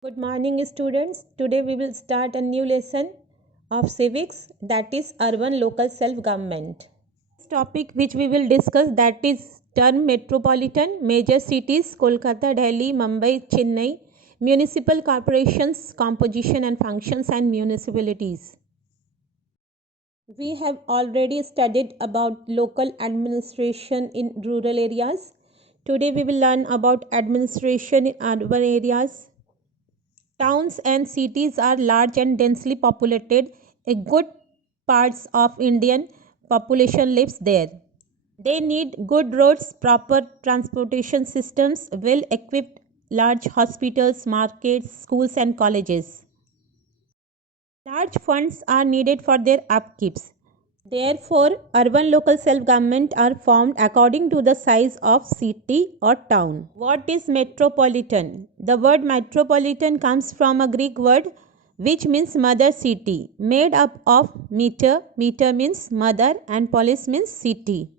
Good morning, students. Today we will start a new lesson of civics, that is urban local self government. This topic which we will discuss, that is term metropolitan, major cities Kolkata, Delhi, Mumbai, Chennai, municipal corporations, composition and functions, and municipalities. We have already studied about local administration in rural areas. Today we will learn about administration in urban areas. Towns and cities are large and densely populated. A good parts of Indian population lives there. They need good roads, proper transportation systems, well equipped large hospitals, markets, schools and colleges. Large funds are needed for their upkeeps. Therefore, urban local self-government are formed according to the size of city or town. What is metropolitan? The word metropolitan comes from a Greek word which means mother city, made up of meter, meter means mother, and polis means city.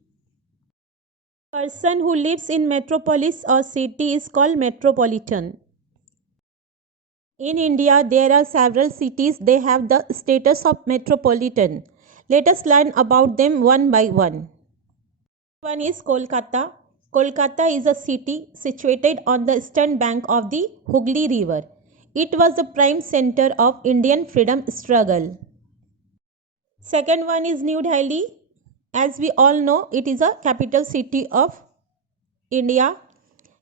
Person who lives in metropolis or city is called metropolitan. In India, there are several cities, they have the status of metropolitan. Let us learn about them one by one. One is Kolkata. Kolkata is a city situated on the eastern bank of the Hooghly River. It was the prime center of Indian freedom struggle. Second one is New Delhi. As we all know, it is a capital city of India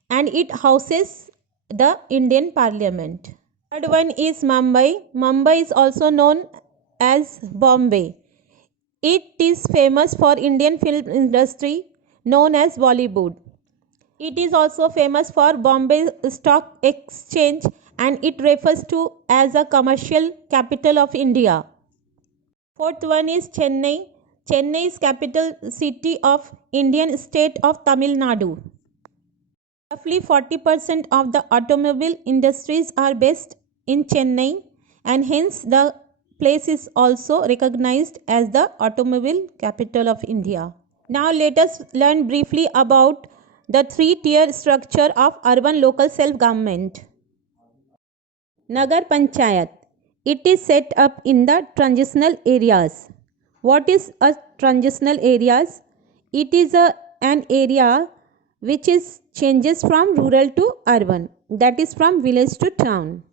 and it houses the Indian Parliament. Third one is Mumbai. Mumbai is also known as Bombay. It is famous for Indian film industry known as Bollywood. It is also famous for Bombay Stock Exchange and it refers to as a commercial capital of India. Fourth one is Chennai. Chennai is capital city of Indian state of Tamil Nadu. Roughly 40% of the automobile industries are based in Chennai and hence the place is also recognized as the automobile capital of India. Now let us learn briefly about the three-tier structure of urban local self-government. Nagar Panchayat. It is set up in the transitional areas. What is a transitional areas? It is an area which is changes from rural to urban, that is from village to town.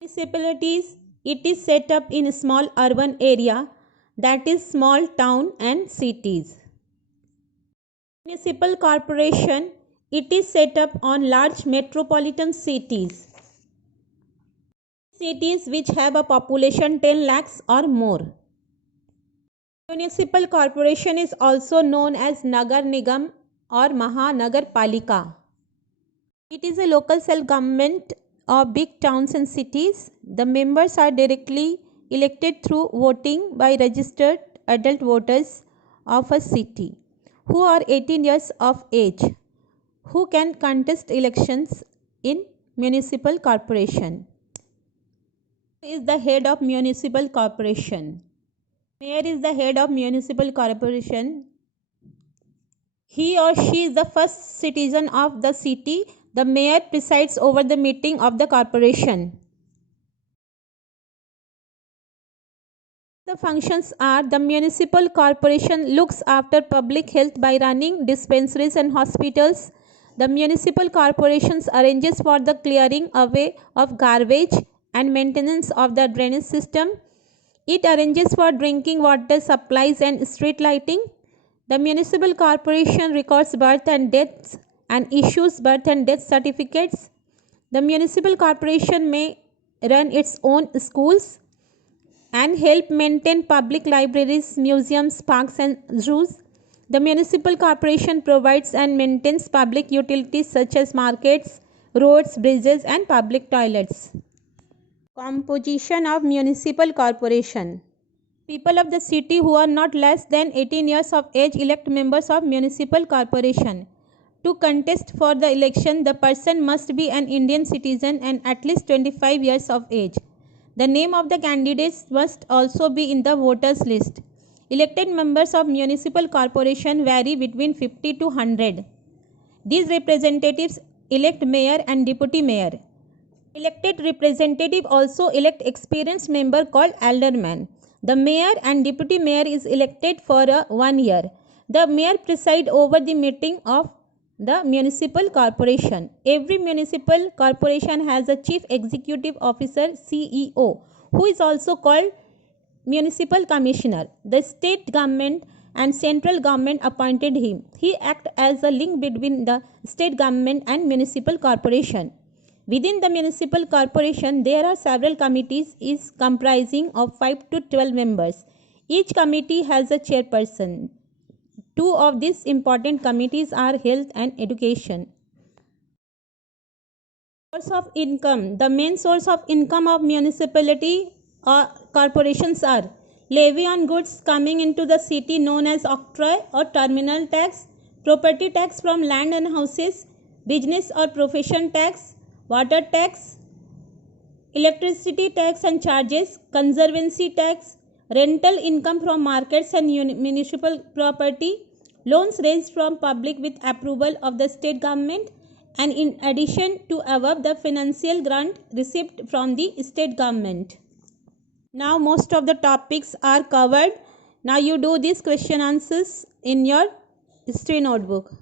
Municipalities, it is set up in a small urban area, that is small town and cities. Municipal corporation, it is set up on large metropolitan cities. Cities which have a population 10 lakhs or more. Municipal corporation is also known as Nagar Nigam or Mahanagar Palika. It is a local self-government of big towns and cities. The members are directly elected through voting by registered adult voters of a city who are 18 years of age, who can contest elections in municipal corporation. Who is the head of municipal corporation? Mayor is the head of municipal corporation. He or she is the first citizen of the city. The mayor presides over the meeting of the corporation. The functions are: the municipal corporation looks after public health by running dispensaries and hospitals. The municipal corporations arranges for the clearing away of garbage and maintenance of the drainage system. It arranges for drinking water supplies and street lighting. The municipal corporation records birth and deaths and issues birth and death certificates. The municipal corporation may run its own schools and help maintain public libraries, museums, parks and zoos. The municipal corporation provides and maintains public utilities such as markets, roads, bridges and public toilets. Composition of municipal corporation. People of the city who are not less than 18 years of age elect members of municipal corporation. To contest for the election, the person must be an Indian citizen and at least 25 years of age. The name of the candidates must also be in the voters list. Elected members of municipal corporation vary between 50 to 100. These representatives elect mayor and deputy mayor. Elected representative also elect experienced member called alderman. The mayor and deputy mayor is elected for 1 year. The mayor preside over the meeting of the municipal corporation. Every municipal corporation has a chief executive officer CEO who is also called municipal commissioner. The state government and central government appointed him. He acts as a link between the state government and municipal corporation. Within the municipal corporation, there are several committees is comprising of 5 to 12 members. Each committee has a chairperson. Two of these important committees are health and education. Source of income. The main source of income of municipality or corporations are levy on goods coming into the city known as octroi or terminal tax, property tax from land and houses, business or profession tax, water tax, electricity tax and charges, conservancy tax, rental income from markets and municipal property, loans raised from public with approval of the state government, and in addition to above, the financial grant received from the state government. Now most of the topics are covered. Now you do these question answers in your history notebook.